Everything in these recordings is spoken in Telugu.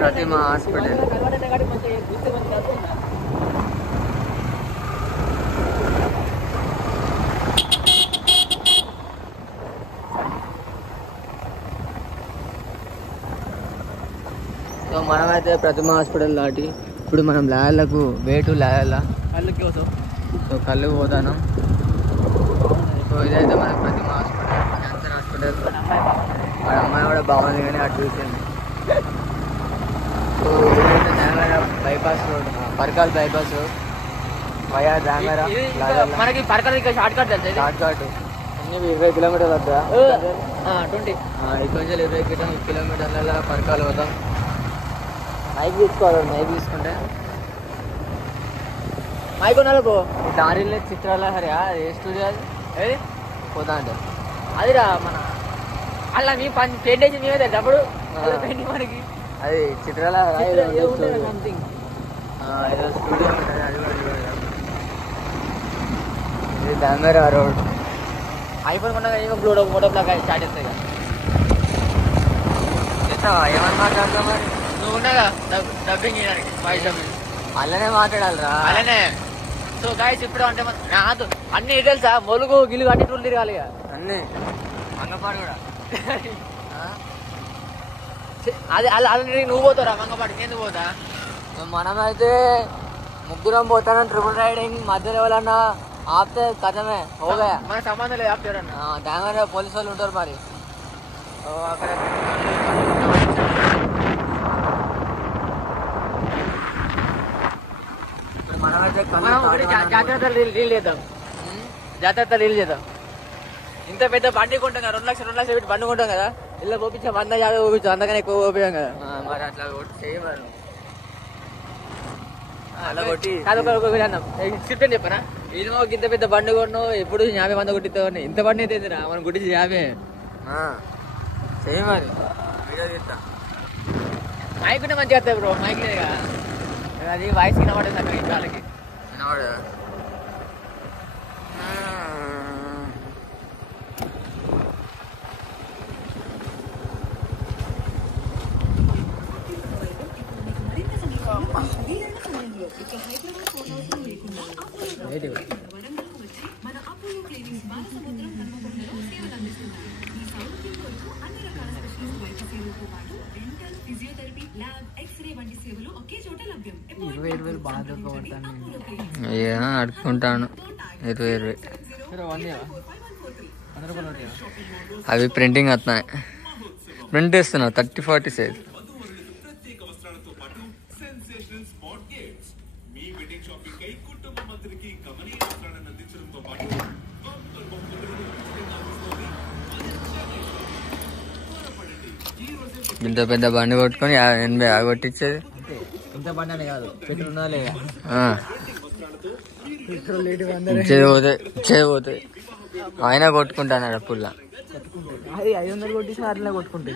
ప్రతిమ హాస్పిటల్. సో మనమైతే ప్రతిమ హాస్పిటల్ దాటి ఇప్పుడు మనం లాయర్లకు వేటు లాయర్ల కళ్ళకి పోతాం. సో కళ్ళుకి పోతాను. సో ఇదైతే మన ప్రతిమ హాస్పిటల్, క్యాన్సర్ హాస్పిటల్. మన అమ్మాయి కూడా బాగుంది కానీ అటు చూసింది. సో ఇదైతే Dhangara bypass road, Parkal bypass road via Dhangara. మనకి పర్కాల్ షార్ట్ కట్ తెలుసు. షార్ట్ కట్ అన్ని 20 కిలోమీటర్లు వద్దా, 20 కొంచెం 20 కిలోమీటర్ల పర్కాల్ పోతాం. మైక్ తీసుకోవాలి. మైక్ తీసుకుంటే మైక్ ఉన్నాడు. దారిలో చిత్రాల హరి ఏ స్టూడియో అది ఏది పోతా అంటే అదిరా మన అలా మీ పెయింట్ మేమే అప్పుడు పెయింటింగ్ మనకి అది చిత్రాల సంథింగ్ ఏదో స్టూడియో ఉంటుంది. అది ఇది ధాంగర రోడ్. ఐఫోన్ కొన్నా ఫోటో బ్లాక్ స్టార్ట్ చేస్తాయి కదా. ఏమని మాట్లాడతాం మరి? నువ్వు ఉన్నాగా డబ్బింగ్ చేయడానికి, వాయిస్ డబ్బింగ్ అలానే మాట్లాడాలిరా, అలానే. సో గాయస్ ఇప్పుడు అంటే నాకు అన్ని తెలుసా, మొలుగు గిలుగు అన్ని టూర్లు తిరగాలి అన్ని. మంగపాడు కూడా అది ఆల్రెడీ నువ్వు పోతావురా మంగపాడు, నేను పోతా. మనమైతే ముగ్గురం పోతాను. ట్రిపుల్ రైడింగ్ మధ్యలో ఎవరన్నా ఆపితే కథమే ఓగా, మన సంబంధం లేదు ఆపుతారన్న. ధాంగర పోలీసు వాళ్ళు ఉంటారు మరి. అక్కడ జాగ్రత్త రీల్ చేద్దాం, జాగ్రత్త రీల్ చేద్దాం. ఇంత పెద్ద బండి కొంటాం కదా, 2 లక్షలు పెట్టి బండి కొంటాం కదా, ఇలా పోపించా 100 యాభై పోపించాం, అంతకనే ఎక్కువ పోపించాం కదా. మరి అట్లా చేయమను, అలా కొట్టి అన్నాం. స్క్రిప్ట్ అని చెప్పనా, ఇది మాకు ఇంత పెద్ద బండి కొన్నావు, ఎప్పుడు 50 మంది కొట్టిస్తావు, ఇంత బండి అయితే మనం కొట్టించి 50 చేయమని వీడియో తీస్తా. మైక్ ఉంటే మంచిగా వస్తాయి బ్రో, మైక్ లేదుగా, అది వాయిస్ వినబడేది అక్కడ ఈ కాళ్ళకి వినబడదు. అడుక్కుంటాను 20 అవి ప్రింటింగ్ వస్తున్నాయి, ప్రింట్ ఇస్తున్నావు 30-40 సైజ్. ఇంత పెద్ద బండి కొట్టుకొని 80 కొట్టించేది. ఇంత బండి అనే కాదు, పెట్రోల్ లేదా చేయబోతుంది ఆయన కొట్టుకుంటాను పుల్ల. అది 500 కొట్టించిన అట్లనే కొట్టుకుంటుంది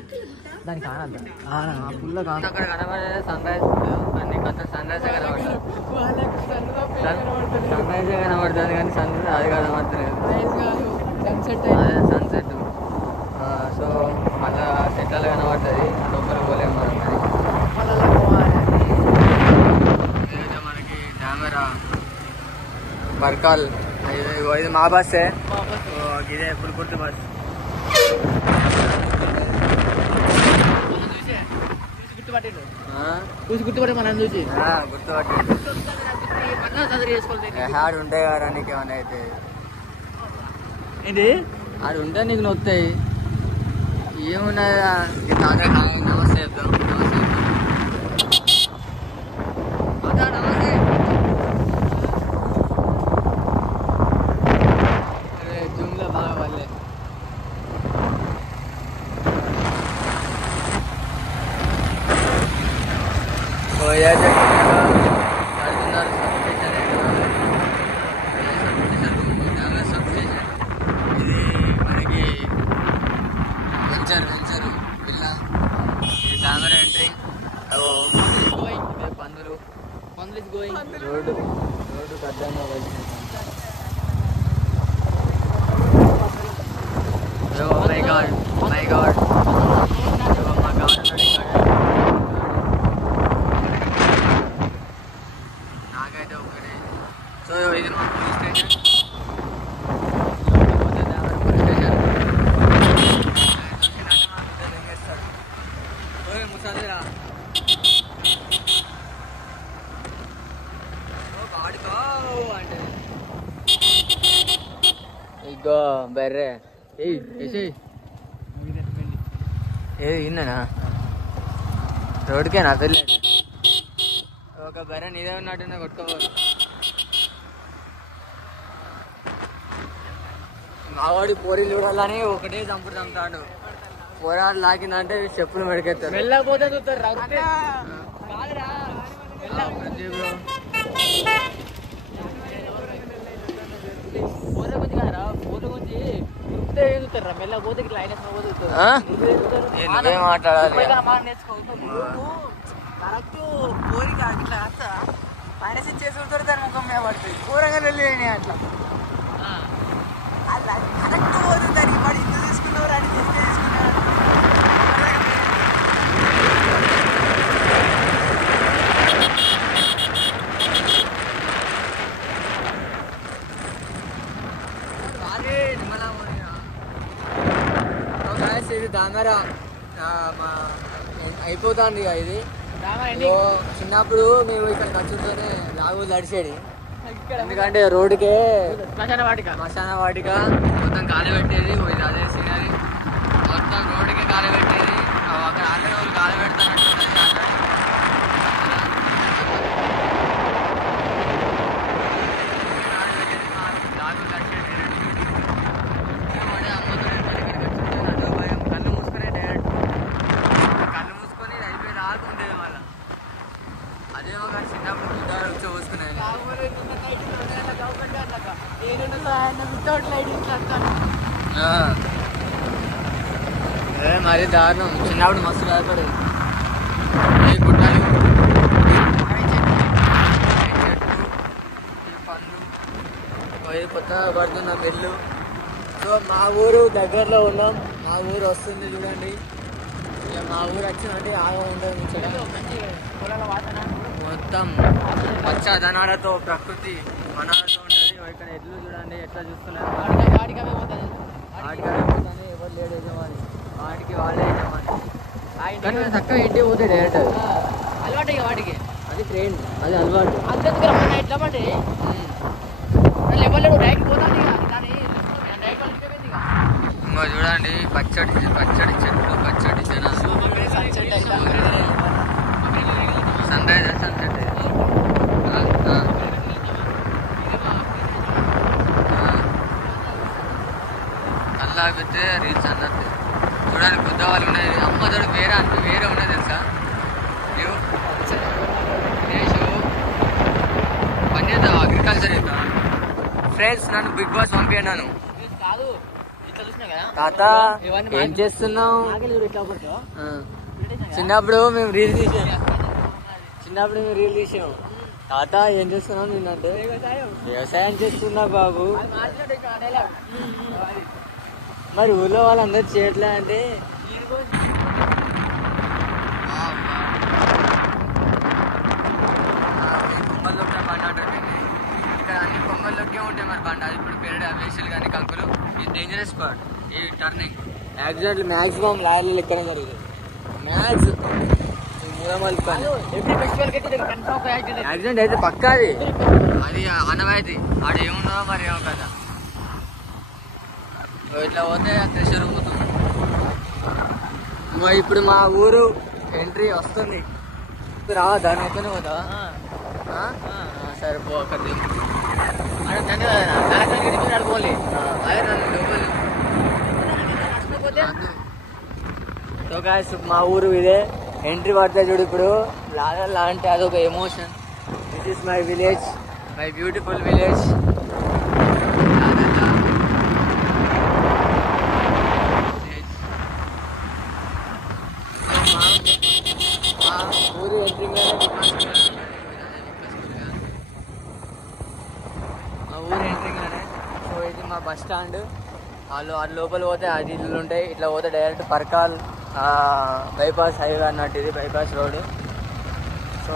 దానికి కానంత పుల్ల కాదు. అక్కడ కనబడేది సన్ రైజ్, అన్ని కొంత సన్ రైజే కనబడుతుంది, సన్ రైజే కనబడుతుంది కానీ అది కనబడుతుంది అదే సన్సెట్. సో మళ్ళా చెట్లలో కనబడుతుంది, లోపల పోలేము మనం. ఇదైతే మనకి ధాంగర పర్కాల్, ఇది మా బస్సే, ఇదే పుల్కుర్తి బస్. గుర్తుపట్టి మనం చూసి గుర్తుపట్టి ఆడు ఉంటాయి కదా నీకు ఏమన్నా అయితే ఏంటి ఆడు ఉంటే నీకు నొత్తాయి. ఏమున్నాయా నమస్తే చెప్తాం, నమస్తే జూమ్లో బాగా వాళ్ళే. ఇదైతే ఇది మనకి వెంచర్ విల్లా, ఇది ధాంగర ఎంట్రీ. పందులు రోడ్డు కడ్డంగా కలిసి. మై గాడ్ మా గాడ్ వస్తుందిరా అంటే ఇగో బర్రె ఏది ఇన్ననా రోడ్కేనా పెళ్ళి ఒక బర్రె నీదే ఉన్నట్టున్నా కొట్టుకోవాలి మావాడి పోరీలు చూడాలని ఒకటే చంపుతాడు పోరాడు లాకిందంటే చెప్పులు మెడకెత్తారు వెళ్ళకపోతే చూస్తారు మాట్లాడాలి కరెక్ట్ పోరిక ఇట్లా మైనస్ చేసి దాని ముఖం మీద పడుతుంది కూరగా వెళ్ళి అట్లా అలా కరెక్ట్ పోతుంది వాడు ఇంత తీసుకున్నారు అని చెప్తే తీసుకున్నారు ఇది దామర అయిపోతుంది ఇది చిన్నప్పుడు మేము ఇక్కడ ఖర్చుతోనే రాగులు నడిచేది ఎందుకంటే రోడ్డుకే శ్మశాన వాటిక మొత్తం కాలు పెట్టేది అదే సీనరీ మొత్తం రోడ్డుకే కాలు పెట్టేది అక్కడ ఆల్రెడీ వాళ్ళు కాలు పెడతానంటున్నది కళ్ళు మూసుకునే డైరెక్ట్ కళ్ళు మూసుకొని అయిపోయి రాకుండేది మళ్ళీ అదే ఒక చిన్నప్పుడు బుద్ధాడు వచ్చి చూసుకునేది మరి దారుణం చిన్నప్పుడు మస్తు భయపడేది పండ్లు కొత్తగా పడుతున్న పెళ్ళు సో మా ఊరు దగ్గరలో ఉన్నాం మా ఊరు వస్తుంది చూడండి ఇక మా ఊరు వచ్చిందంటే ఆగా ఉంటుంది మొత్తం పచ్చదనాలతో ప్రకృతి వనాలతో ఉంటుంది ఇక్కడ ఎడ్లు చూడండి ఎట్లా చూస్తున్నారు వాటికి పోతుంది ఎవరు లేడు యజమాని వాటికి వాళ్ళే యజమాని కానీ చక్కగా ఇంటికి పోతే డైరెక్ట్ అలవాటు ఇక వాటికి అది ట్రైన్ అది అలవాటు అంతేందుకు రమ్మన్నా ఎట్లా పడి ఎవరు డైరెక్ట్ పోతాను ఇంకో చూడండి పచ్చడి చెట్లు పచ్చడి జనాలు సన్ రైజ్ సన్సెట్ అల్లా పెడితే రీల్స్ అన్నట్టు చూడండి బుద్ధ వాళ్ళు ఉన్నాయి అమ్మ తోడు వేరే అంటే వేరే ఉన్నది తెలుసా పని చేద్దాం అగ్రికల్చర్ చేద్దాం ఫ్రెండ్స్ నన్ను బిగ్ బాస్ పంపినాను తాత ఏం చేస్తున్నావు చిన్నప్పుడు మేము రీల్ తీసాం తాత ఏం చేస్తున్నావు నిన్నంటే వ్యవసాయం చేస్తున్నా బాబు మరి ఊళ్ళో వాళ్ళందరూ చేయట్లే అంటే పొంగల్లోకి బండి ఉంటుంది ఇక్కడ అన్ని పొంగల్లోకే ఉంటాయి మరి బండి అది ఇప్పుడు పెరడు వేసులు కానీ కంకులు ఇది డేంజరస్ స్పాట్ ఈ టర్నింగ్ యాక్సిడెంట్లు మ్యాక్సిమం లారీలు ఎక్కడే జరుగుతుంది మ్యాక్స్ యాక్సిడెంట్ అయితే పక్కా అది అనవాయితీ ఆడ ఏమున్నదో మరి ఏమో కదా ఇట్లా పోతే ప్రెషర్ పోతుంది ఇప్పుడు మా ఊరు ఎంట్రీ వస్తుంది రావా దాని ఒక్కనే పోతావా సరే పో అక్కడ పోలే అదే సో గాయ్స్ మా ఊరు ఇదే ఎంట్రీ పడితే చూడు ఇప్పుడు లాగా అంటే అదొక emotion this is my village my beautiful village ఊరు ఎంట్రింగ్ సో ఇది మా బస్ స్టాండ్ వాళ్ళు లోపల పోతే అది ఇల్లు ఉంటాయి ఇట్లా పోతే డైరెక్ట్ పర్కాల్ బైపాస్ హైవే అన్నట్టు ఇది బైపాస్ రోడ్ సో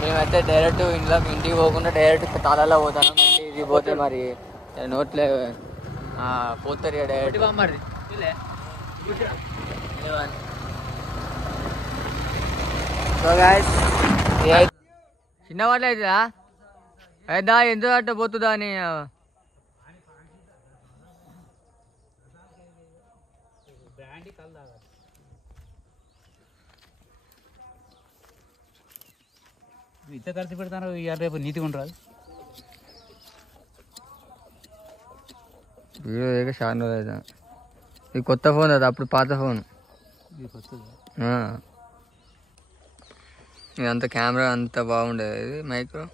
మేమైతే డైరెక్ట్ ఇంటికి పోకుండా డైరెక్ట్ తాళాలో పోతాను ఇది పోతే మరి నోట్లే పోతారు డైరెక్ట్ సో గాయ్స్ చిన్న వాటి అవుతుందా అయిదా ఎంత అట్ట పోతుందా అని ఇంత ఖర్చు పెడతాను రేపు నీతిగా ఉండరాదు వీడియో వేగ చాలా రోజులు అవుతా ఇది కొత్త ఫోన్ అది అప్పుడు పాత ఫోన్ ఇదంతా కెమెరా అంతా బాగుండేది ఇది మైక్రో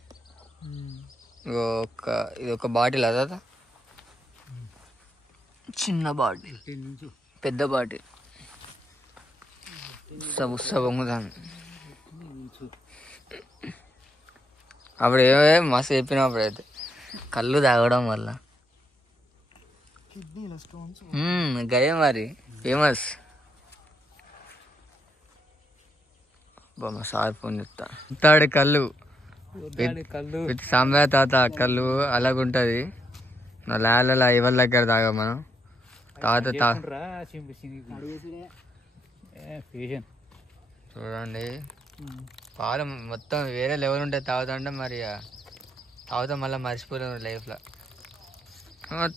ఇది ఒక బాటిల్ అదా చిన్న బాటిల్ పెద్ద బాటిల్ పొంగుతాను అప్పుడు ఏమే మస్తు చెప్పినాం అప్పుడైతే కళ్ళు తాగడం వల్ల గయే మరి ఫేమస్ మా సార్ ఫోన్ చెప్తా చెప్తాడు కళ్ళు సాంబయ్య తాత కళ్ళు అలాగుంటది లాల ఎవరి దగ్గర తాగా మనం తాత చూడండి పాలు మొత్తం వేరే లెవెల్ ఉంటుంది తాగుతుంటే మరి తాగుతా మళ్ళీ మర్చిపోలేము లైఫ్లో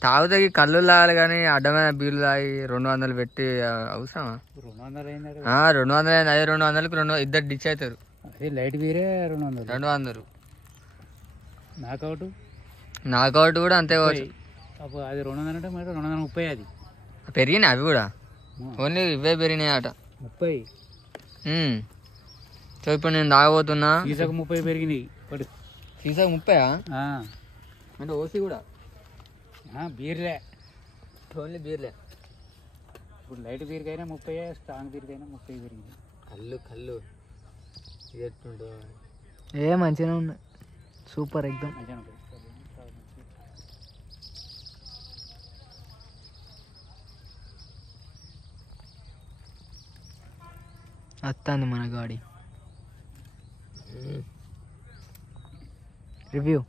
తాగుతా కళ్ళు తాగాలి కానీ అడ్డమైన బీర్లు తాగి 200 పెట్టి అవసరమా 200 అయింది అదే 200కి ఇద్దరు డిచ్ అవుతారు లైట్ బీరే 200 నాకౌట్ కూడా అంతే కావచ్చు అది 200 అంటే మరి 230 అది పెరిగినాయి అవి కూడా ఓన్లీ ఇవే పెరిగినాయి అట 30 సో ఇప్పుడు నేను తాగబోతున్నా సీసాకు 30 పెరిగినాయి సీసాకు 30 అంటే ఓసి కూడా బీర్లే ఓన్లీ బీర్లే ఇప్పుడు లైట్ బీర్కైనా 30 స్ట్రాంగ్ బీర్కైనా 30 పెరిగింది కళ్ళు ఎట్టుంటో ఏ మంచిగా ఉన్నాయి సూపర్ ఎగ్దమ్ వస్తుంది మన గాడి రివ్యూ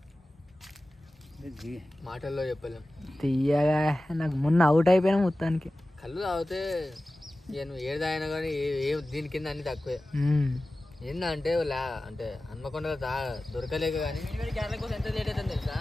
మాటల్లో చెప్పలేం తీయగా నాకు మొన్న అవుట్ అయిపోయినా మొత్తానికి కళ్ళు తాగితే ఇక నువ్వు ఏడు తాగినా కానీ దీని కింద అన్ని తక్కువే ఏంటంటే అంటే హన్మకొండలో దొరకలేక కానీ ఎంత లేట్ అవుతుంది తెలుసా